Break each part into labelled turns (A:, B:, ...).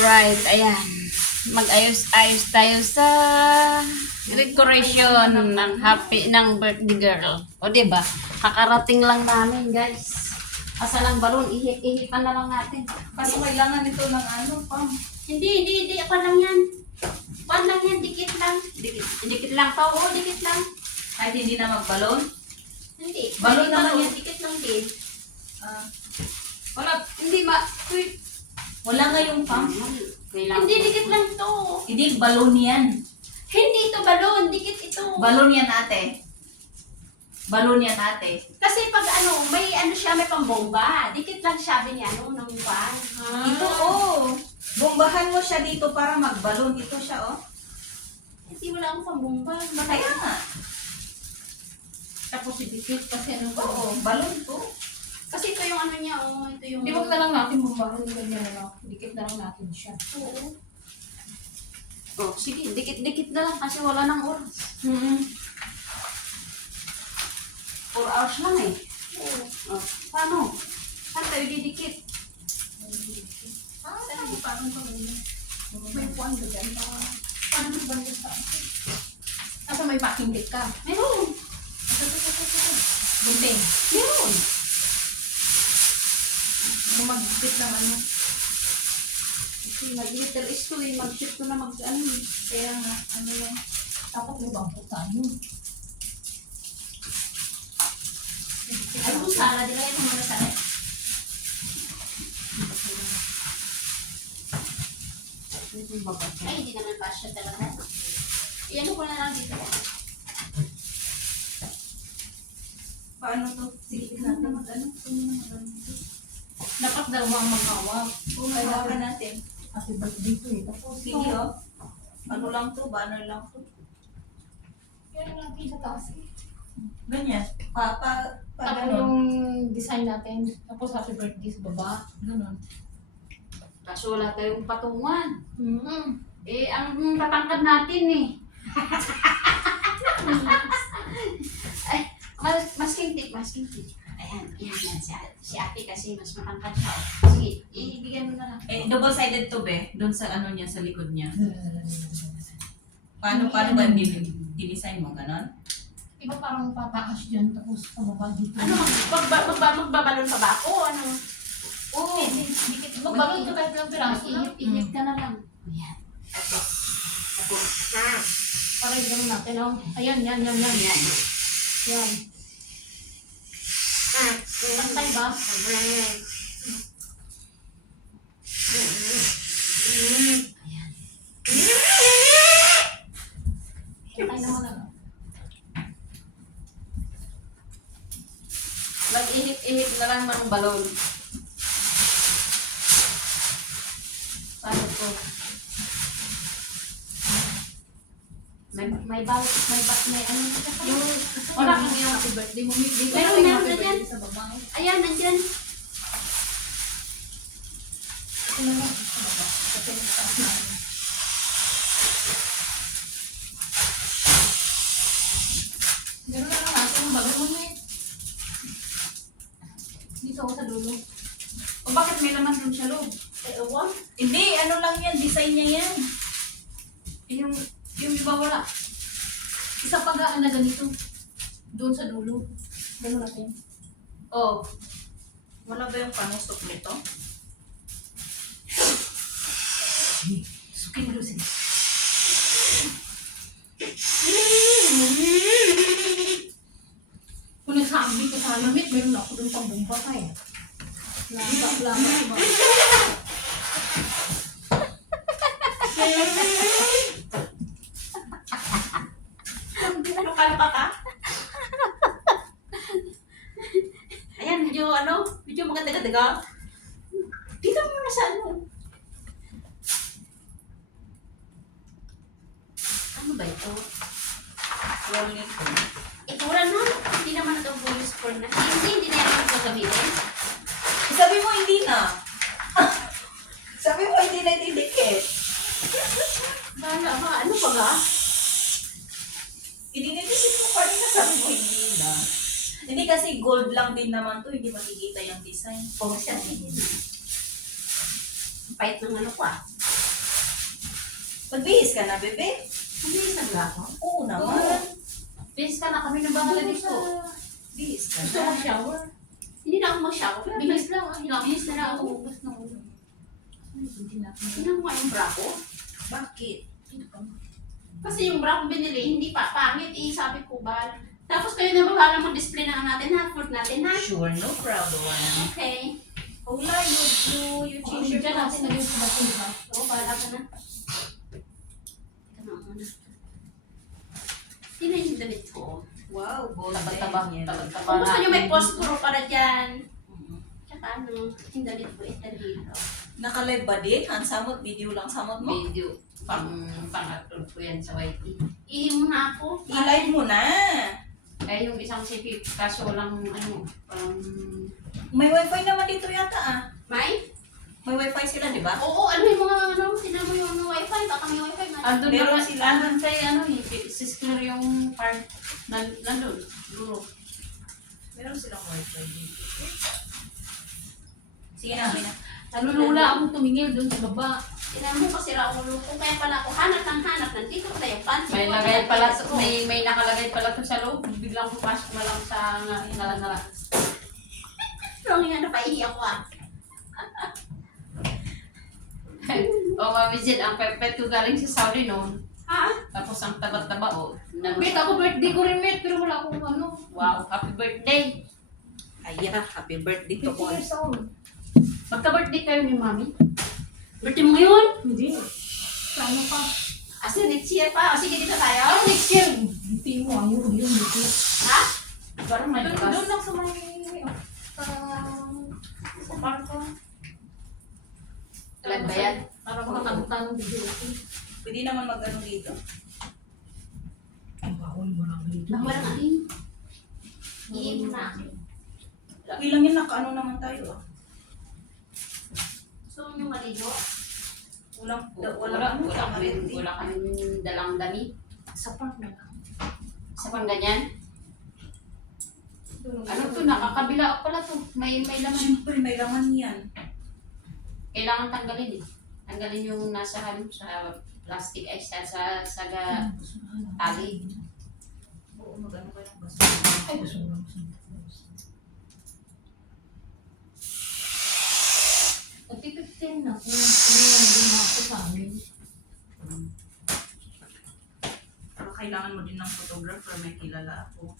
A: Alright, ayan. Mag-ayos-ayos tayo sa decoration ng happy ng birthday girl. O, di ba? Kakarating lang namin, guys. Asa lang balon, ihip-ihipan na lang natin.
B: Kasi kailangan ito ng ano, pam.
A: Hindi, hindi, hindi. Ako lang yan. Pan lang yan, dikit lang. Dikit, dikit lang to. Oo, dikit lang.
B: Kahit hindi na magbalon.
A: Hindi.
B: Balon
A: hindi
B: na lang yan.
A: Dikit lang din.
B: Ah,
A: Wala, hindi ma... Uy,
B: wala nga yung pam.
A: Kailangan. Hindi, dikit lang to.
B: Hindi, balon yan.
A: Hindi ito balon, dikit ito.
B: Balon yan ate. Balon yan ate.
A: Kasi pag ano, may ano siya, may pambomba. Dikit lang siya, niya, ano, ng pan.
B: Ito oh. Bombahan mo siya dito para magbalon. Ito siya oh.
A: Hindi wala akong pambomba.
B: Kaya nga.
C: Tapos idikit kasi ano.
B: Oo, balon to.
A: Kasi ito yung ano niya, oh, ito yung...
C: Di wag na lang natin bumbahan yung ganyan ano. Dikit na lang natin siya.
A: Oo. Oh, sige, dikit-dikit na lang kasi wala nang oras.
C: Hmm.
A: 4 hours lang eh.
C: Oo.
A: Oh, paano? Saan tayo didikit?
C: Ah, ano parang pa ganyan. May puwan ba dyan? Paano ba dyan sa akin? Asa may packing tape ka?
A: Meron.
C: Bunting.
A: Meron.
C: Kung mag-dikit ng ano.
A: Kasi mag-little is to eh. Mag-shift ko na mag ano eh.
C: Kaya nga, ano lang. Dapat may bangko tayo.
A: Ano kung sala? Di kaya mga sala? Ay, hindi naman pa siya talaga. Iyan ko na lang dito.
B: Paano to? Sige natin mag-ano. Ano na mag-ano to?
C: Dapat dalawang maghawak.
B: Kung hawakan natin.
C: Happy birthday to eh. Tapos,
B: Sige oh. Ano lang to? Banner lang to.
C: Yan lang natin sa taas eh.
B: Ganyan. Pa, pa, pa,
C: Tapos
B: ganun.
C: yung design natin. Tapos happy birthday sa baba. Ganun.
A: Kaso wala tayong patungan.
C: Mm-hmm.
A: Eh, ang tatangkad natin eh. Ay, mas, masking tip, masking tip. Ayan, yan, yan. Si, si ate kasi mas matangkad siya. Sige, ibigyan mo na lang.
B: Eh, double-sided to be. Doon sa ano niya, sa likod niya. Paano, paano ba din- dinesign mo? Ganon?
C: Iba parang pataas dyan. Tapos pababa dito.
A: Ano, magba, magba, magbabalon pa ba ako? Ano?
C: Oo. Dikit. Magbalon ka kahit ng piraso.
A: Ihip-ihip ka na lang. Ayan. Tapos, tapos,
C: Para yung natin. Oh. Ayan, yan, yan, yan.
A: ayan.
C: Yan.
A: Ayan.
C: Pantay naman ano.
A: Mag-ihip-ihip na lang ng balon. Paano to? May, bal, may bak, may ano dito pa?
C: Yung,
A: Wala kang
C: yung happy birthday mo. Dito
A: Meron,
C: yung
A: meron na
C: birthday sa baba.
A: Ayan, nandyan.
C: Ito na lang sa baba. Sa namin. Meron na lang natin yung bago mo eh. Dito ako sa dulo.
A: O bakit may laman dun sa loob?
C: Eh, ewan.
B: Hindi, ano lang yan. Design niya yan.
A: Yung, yung iba wala.
C: Isa pagaan na ganito. Doon sa dulo. Ganun natin.
A: Oh,
B: Wala ba yung panusok nito?
A: sukin mo sige.
C: Kung nagsabi ko sana, Mit, meron ako doon pang bomba ka eh. Lama, lama, lama.
B: Ano kalpa ka?
A: Ayan, medyo ano, medyo maganda-ganda. Dito mo na sa ano. Ano ba ito?
B: Wall nito.
A: Ikura na. Hindi naman ito bonus for na. Hindi, hindi na yan ang gagamitin.
B: Sabi mo hindi na. Sabi mo hindi na didikit.
A: Bahala ka. Ano pa ba?
B: Idinidikit mo pa rin na sabi mo hindi na. Hindi kasi gold lang din naman to, hindi makikita yung design.
A: O, siya. Pahit ng ano ko ah.
B: Magbihis ka na, bebe.
A: Hindi sa ako.
B: Oo naman.
A: Bihis ka na kami ng bahala dito.
B: Bihis ka
C: Gusto ko
B: na.
C: shower.
A: Hindi na ako mag-shower. Bihis lang. Bihis na lang ako.
C: Ubus na ulo. Hindi na.
A: Mo nga yung bra ko.
B: Bakit?
A: Kasi yung bra ko binili, hindi pa pangit. Eh, sabi ko ba. Tapos kayo na bahala mo display na natin ha. Food natin ha.
B: Sure, no problem.
A: Okay.
B: Hola, you, you, you change your
C: natin naging sumasin, di ba?
A: Oo, bahala ka na. Ito na muna. Sino yung damit ko?
B: Wow, golden.
A: Taba-taba.
B: yan.
A: Taba-taba. Kung gusto nyo may posporo para dyan. Tsaka ano, yung damit ko, ito dito.
B: Naka-live ba din? Ang samot, video lang samot mo?
A: Video. Pang, pang-upload ko yan sa YT. Ihim mo na ako.
B: I-live mo na.
A: Eh, yung isang CP, kaso lang, ano, um,
B: May wifi naman dito yata ah.
A: may?
B: May wifi sila, di ba?
A: Oo, ano yung mga, ano, tinan mo yung ano, wifi, baka may wifi na. Andun
B: Meron
A: na,
B: sila.
A: andun kay, ano, eh, sis clear yung part, nan, nandun, duro.
B: Meron silang wifi dito. Sige na, Mina.
C: Nalulula akong tumingil doon sa baba.
A: Tinan mo kasi raw ulo ko, kaya pala ako hanap ng hanap, nandito pala yung panty
D: May
A: ko,
D: lagay pala,
A: ko.
D: may, may nakalagay pala to sa loob. Biglang pupasok na lang sa ngalan
A: Pero nga, napaihi ako ah.
D: O, Mami Zed, ang pepet ko galing sa Saudi noon.
A: Ha?
D: Tapos ang taba-taba, o.
C: Wait, ako birthday ko rin, mate, pero wala akong ano.
D: Wow, happy birthday.
B: Aya, happy birthday to
C: 50
B: all.
C: years old.
D: Magka-birthday kayo ni Mami?
A: Birthday mo ngayon?
C: Hindi. Sa ano pa?
A: Asa next year pa? O sige, dito tayo.
C: Ah, next year. Hindi mo, ayaw yun, dito.
A: Ha?
D: Parang may
C: Doon,
D: bukas.
C: doon lang sa may... Sa... Sa parko.
D: Ilan ba yan?
C: Para makakanta ng video.
B: Pwede naman mag-ano dito.
C: Ang bawal mo lang dito.
A: Bawal ang aking. Ihim mo na akin.
B: Okay lang yun, naka-ano naman tayo ah.
A: Gusto mo yung maligo?
B: Walang, da,
D: Wala,
B: walang,
D: wala,
B: walang
D: kami,
B: birthday.
D: wala kami dalang dami.
C: Sa park na lang.
D: Sa pang ganyan.
C: Doon ang-
D: Ano to, nakakabila pala to. May, may laman.
B: Siyempre, may laman yan.
D: Kailangan tanggalin eh. Tanggalin yung nasa ano, sa plastic ay sa, sa, sa ga, tali.
B: Oo, mag-ano kayo ng baso.
C: Ay, gusto mo lang. Nagpipiptin na kung ano yung dumako sa amin.
B: Pero kailangan mo din ng photographer, may kilala ako.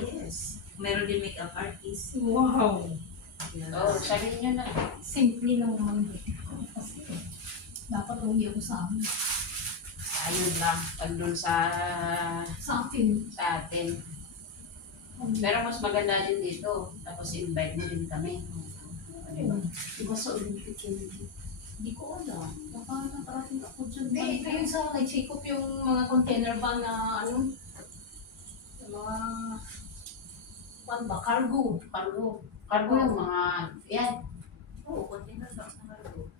B: yes. Meron din makeup artist.
C: Wow!
D: Oo, oh, sabihin nyo na.
C: Simple lang naman ko. Kasi dapat uwi ako sa amin.
D: Ayun lang, pag dun sa,
C: Sa atin.
D: sa atin. Pero mas maganda din dito. Tapos invite mo din kami. Di ba?
C: Diba sa Olympic yun? Hindi ko alam. Baka nakarating ako dyan. Hindi, ayun sa nag-check up yung mga container ba na ano? Yung mga... Pan ba? Cargo.
D: Cargo. Cargo yung mga, yan.
B: Oo, container box na kayo.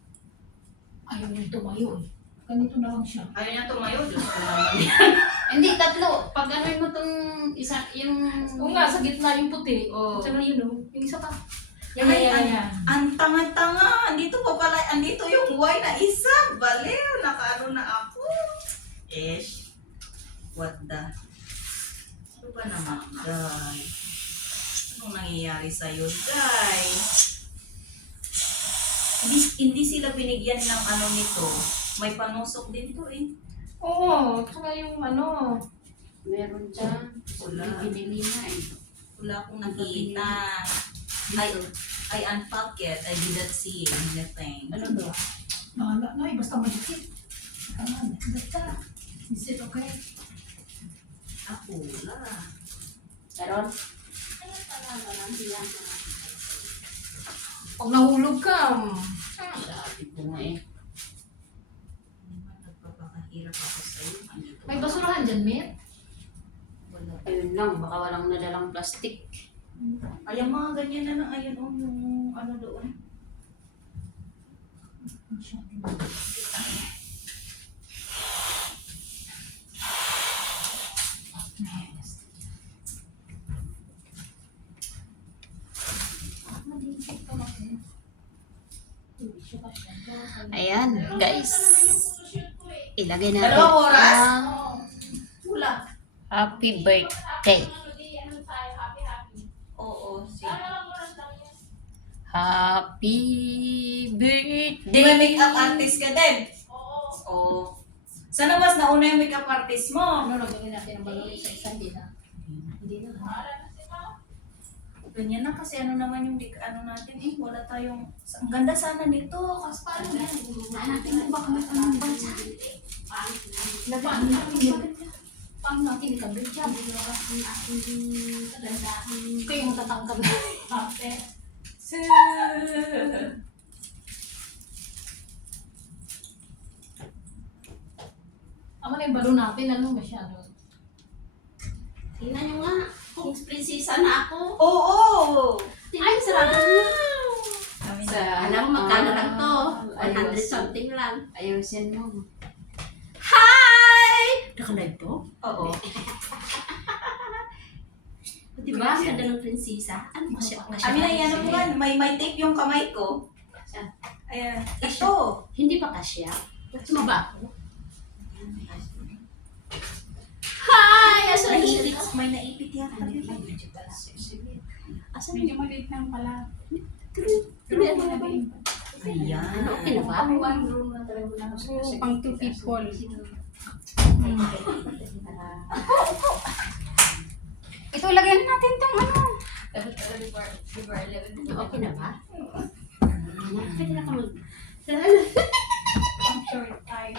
C: Ayaw niyang tumayo eh. Ganito na lang siya.
B: Ayaw niya tumayo, Diyos ko naman.
D: Hindi, tatlo. Pag ano mo tong isa, yung...
C: Oo nga, sa gitna yung puti.
D: Oo.
C: Tsaka yun o. Yung isa pa. Yan,
B: Ay,
C: yan, yan.
B: Ang tanga-tanga. Andito pa pala, andito yung Y na isa. Baliw, nakaano na ako. Ish. What the? Ano ba naman, guys? Anong nangyayari sa'yo, guys? Hindi, hindi sila binigyan ng ano nito. May panusok din to eh.
C: Oo, tsaka yung ano.
D: Meron dyan.
B: Wala.
D: Binili na eh.
B: Wala akong nakita. I, I unpack it. I didn't see anything.
D: Ano to?
C: Nahala na eh, basta madikit. Tama, basta. Is it okay?
B: Ako,
A: na.
C: Pag nahulog ka, mm,
D: Sabi ko nga eh.
B: Hindi man nagpapakahirap ako sa'yo. Andito
C: may basurahan dyan, Met.
B: Wala.
D: Ayun lang, baka walang nadalang plastic.
B: Ay, ang mga ganyan na lang, ayun, oh, yung ano doon.
C: Madikit ka na. Hindi siya kasi.
D: Ayan, guys. Ilagay natin. Ang happy birthday. Happy
B: Di
D: birthday.
B: may makeup artist ka din? Oo. Sana mas nauna yung makeup artist mo?
C: Ano, lagyan natin ang balon sa isa, hindi na. Hindi na.
B: Ganyan na kasi ano naman yung dik- ano natin eh, wala tayong, ang ganda sana nito, kasi paano yan?
A: Hanapin mo baka may anong bansa.
C: Laban natin yun. Paano natin ikabit yan? Ito yung tatangkad na. Ama na yung balon natin, ano masyado.
A: Tingnan nyo nga. Kung prinsesa na ako.
B: Oo!
A: Ay, sarap Sa,
B: na.
A: alam mo, magkano lang to?
D: Ayos.
A: 100 something lang.
D: Ayusin mo.
A: Hi! Nakalive to?
B: Oo.
A: Di ba? Ang ganda ng prinsesa. Ano ba siya?
B: Kami na yan mo yan, may, may tape yung kamay ko. Ayan, ito.
A: Hindi pa kasya. Sumaba ako. Hi! Asa
B: May
A: na
B: naipit, may naipit yan.
A: Asan
C: Medyo maliit lang pala.
A: Tuloy na ba?
B: Ayan.
A: Ano, okay na ba?
C: Ang one room na talaga na.
D: Pang two people. Ito, lagyan natin tong ano.
A: Okay na ba? Pwede na ka mag...
C: Ang short time.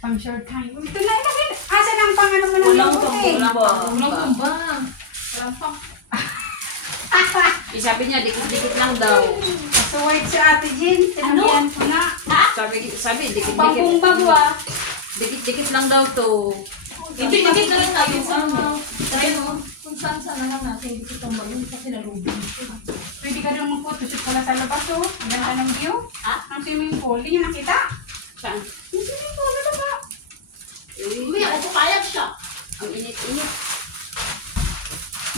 D: Pang short time. Ito na, ilagay. Asan ang pang ano mo ng
B: Walang
D: luto eh?
B: tumumba.
C: Walang kumba. Walang pa.
D: Eh, sabi niya, dikit-dikit lang daw. So, wait si Ate Jean. Tinabihan ko na. Sabi, sabi dikit-dikit.
C: Pangbumbag wa.
D: Dikit-dikit lang daw to.
B: Hindi ka rin tayo ano.
C: Try mo. Kung saan saan na lang natin dito itong balon kasi nalubing.
E: Pwede ka rin mag-photoshoot pala sa labas, oh. Ang ganda ng view.
A: Ha?
E: Ang swimming pool. Hindi nyo nakita?
A: Saan?
E: Yung swimming pool, ano ba?
A: Uy, ako papayag siya.
D: Ang init-init.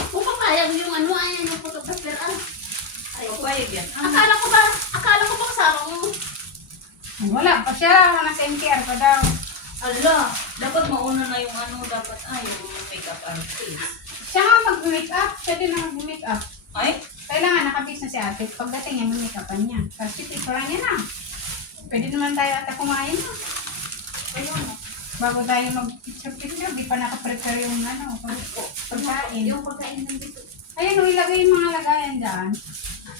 A: Kung papayag yung ano, ayan yung photographer, ah.
B: Ayaw pa yan.
A: Akala ko ba, akala ko ba kasama mo?
E: Ay, Wala pa siya. Nasa NKR pa daw.
B: Ala, dapat mauna na yung ano, dapat ah, yung makeup artist.
E: Siya nga mag-make up. Siya din ang mag-make up.
B: Ay,
E: Kailangan nakabis na si ate. Pagdating niya, may make upan niya. Kasi pipura niya na. Pwede naman tayo ata kumain na.
B: ayun.
E: Bago tayo mag-picture-picture, di pa nakaprepare yung ano, pag- pagkain.
A: Yung pagkain nandito.
E: Ayun, oh, ilagay yung mga lagayan dyan.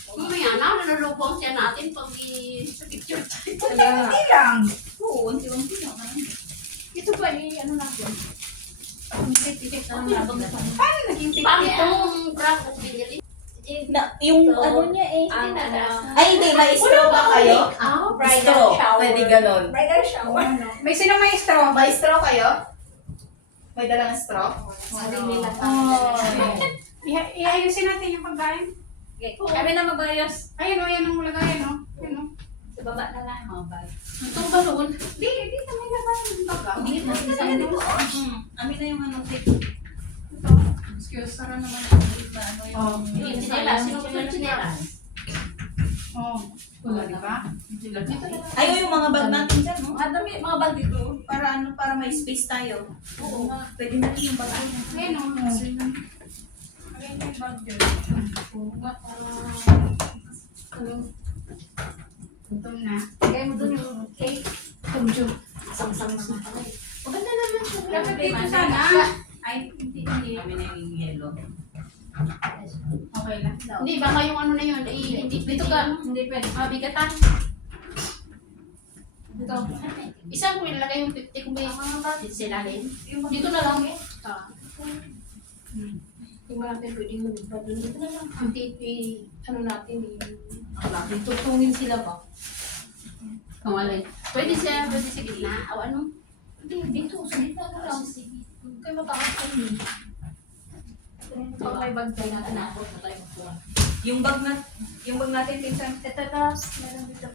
A: Mamaya na, nalulubong siya natin pag i- sa picture tayo.
E: Kunti lang.
B: Oo, unti-unti lang.
C: Ba eh, ano natin? Ang titik na
A: Okay na ba
C: natin.
A: ito?
E: Paano naging picture?
A: Pangit binili.
B: Na, yung
A: So,
B: ano niya eh.
A: Ang ano,
B: Ay, hindi, may straw ba kayo?
A: ah,
B: Straw. Pwede ganon.
C: Bridal shower.
E: May sino may straw?
B: May straw kayo? May dalang straw?
C: Sabi nila
B: Oh.
E: I- iayusin natin yung pagkain.
C: Kami na magbayos.
E: Ayun, oh, yan ang lagayan, oh. Ayun, oh.
C: Sa baba na lang. Oh, bye.
A: itong balon.
E: Di, di na may lagayan yung baga.
C: Hindi na mo.
B: Hmm, amin na yung ano, tape.
E: Ito.
B: Excuse, para naman ang iba, ano yung...
E: Oh.
A: Yung chinelas, sino ba yung chinelas?
E: Oh, wala di ba?
B: Ay, oh, yung mga bag natin dyan, no?
C: Mga dami, mga bag dito.
B: Para ano, para may space tayo.
C: Oo.
B: Pwede na rin yung bag.
E: Ayun, oh. Ayun yung bag dyan.
C: Oo nga.
E: Gutom na.
C: Lagay mo dun yung cake. Tumjum. Sang-sang na eh.
A: Maganda naman siya.
E: Dapat dito sana. Ay, hindi, hindi.
B: Kami na yung yellow.
E: Okay lang.
A: Hindi, baka yung ano na yun, eh, hindi
C: Dito ka. Hindi pwede.
A: Mabigatan.
C: Dito.
A: Isang ko ilagay yung 50 kung may sila rin.
C: Dito na lang eh. Ah. Hindi mo natin pwedeng lumipad dun. Dito na lang. Hindi, eh, ano natin eh. Ang natin, tutungin sila ba?
A: Kamalay. Pwede siya, pwede sa gitna. O ano?
C: Hindi, dito. Sa gitna na lang. Huwag kayo matakas kayo eh. Pag may bag tayo natin, nakapot na tayo magkuhan.
B: Yung bag na, yung bag natin, pinsan,
C: Ito, tapos, meron dito